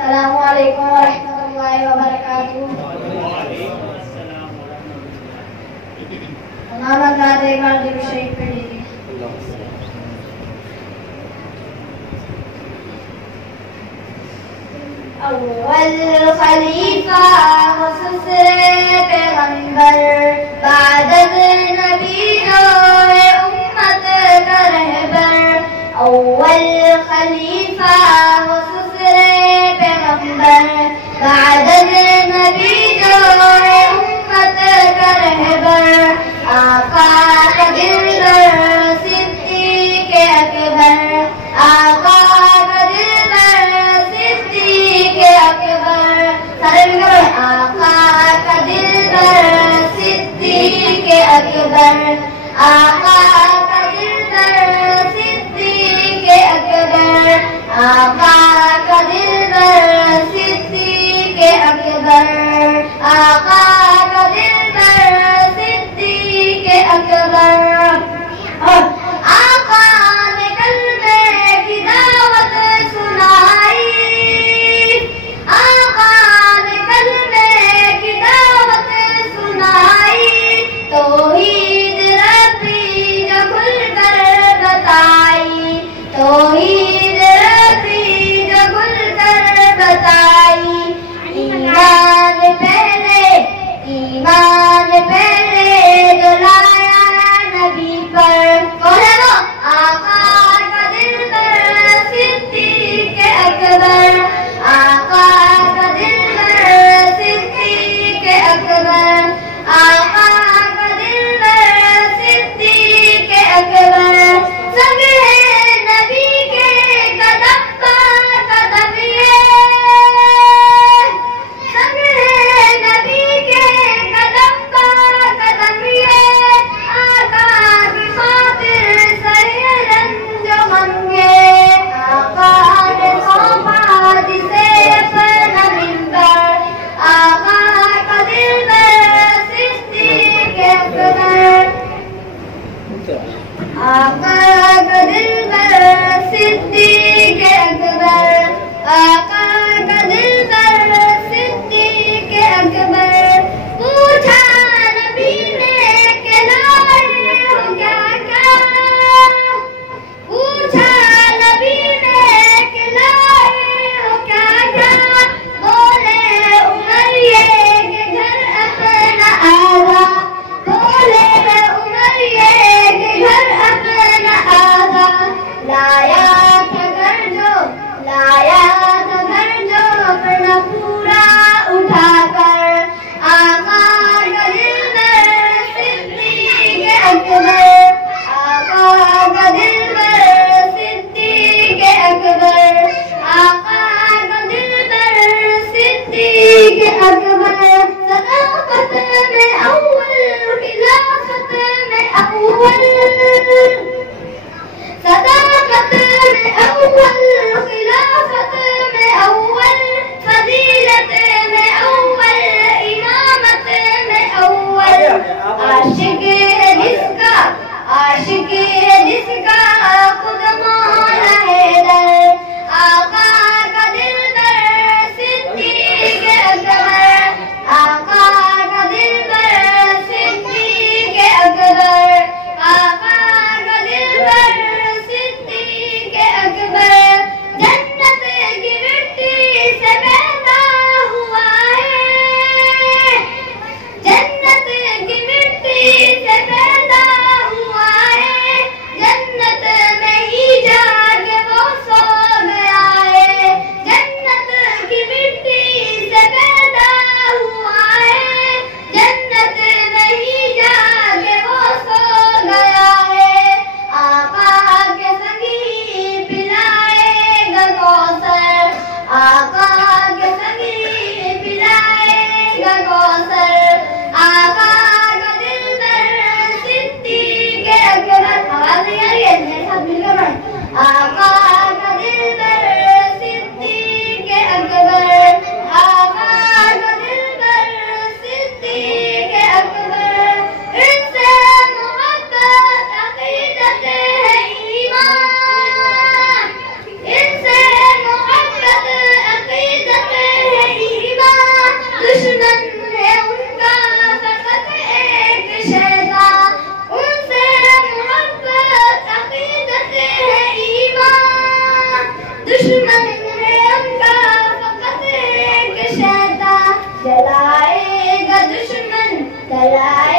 السلام علیکم ورحمۃ اللہ وبرکاتہ. نامزاد ایک بار درود شریف پڑھ لیجیے. اول خلیفہ مسلسل پیغمبر بعد نبی جو ہے امت کا رہبر. اول خلیفہ مسلسل پیغمبر بعد نبی جو ہے امت کا رہبر. آقا کا دلبر صدیق اکبر. آقا کا دلبر صدیق اکبر. آقا کا دلبر صدیق اکبر. آقا کا دلبر صدیق اکبر. آقا کا دلبر صدیق اکبر. آقا کا دلبر صدیق اکبر. آقا نے کلمے کی دعوت سنائی. آقا نے کلمے کی دعوت سنائی. توحید ربی جو کھل کر بتائی. توحید ربی جو کھل کر بتائی. ایمان پہلے جو لایا نبی پر. کون ہے وہ؟ آقا کا دلبر صدیق اکبر. آقا کا دلبر صدیق اکبر. آقا کا دلبر صدیق اکبر. سب ہے نبی کے قدم پر قدم یہ. سب ہے نبی کے قدم پر قدم یہ. آقا کی خاطر سر رنج منگے. آقا نے سونپا جسے اپنا منبر. آقا کا دلبر صدیق اکبر. آقا کا دلبر صدیق اکبر. آقا کا دلبر صدیق اکبر. پوچھا نبی نے کہ لائے ہو کیا کیا. پوچھا نبی نے کہ لائے ہو کیا کیا. بولے عمر یہ کہ گھر اپنا آگا. بولے عمر یہ کہ گھر اپنا آگا. لایا تھا گھر جو اپنا پورا اٹھا کر. آقا کا دلبر صدیق اکبر. آقا کا دلبر صدیق اکبر. آقا کا دلبر صدیق اکبر. صداقت میں اول خلافت میں اول. صداقت میں اول خلافت میں اول. فضیلت میں اول امامت میں اول. عاشق ہے جس کا خود مولا حیدر. آقا کا دلبر صدیق اکبر. آقا کا دلبر صدیق اکبر. آقا کا دلبر صدیق اکبر. کلا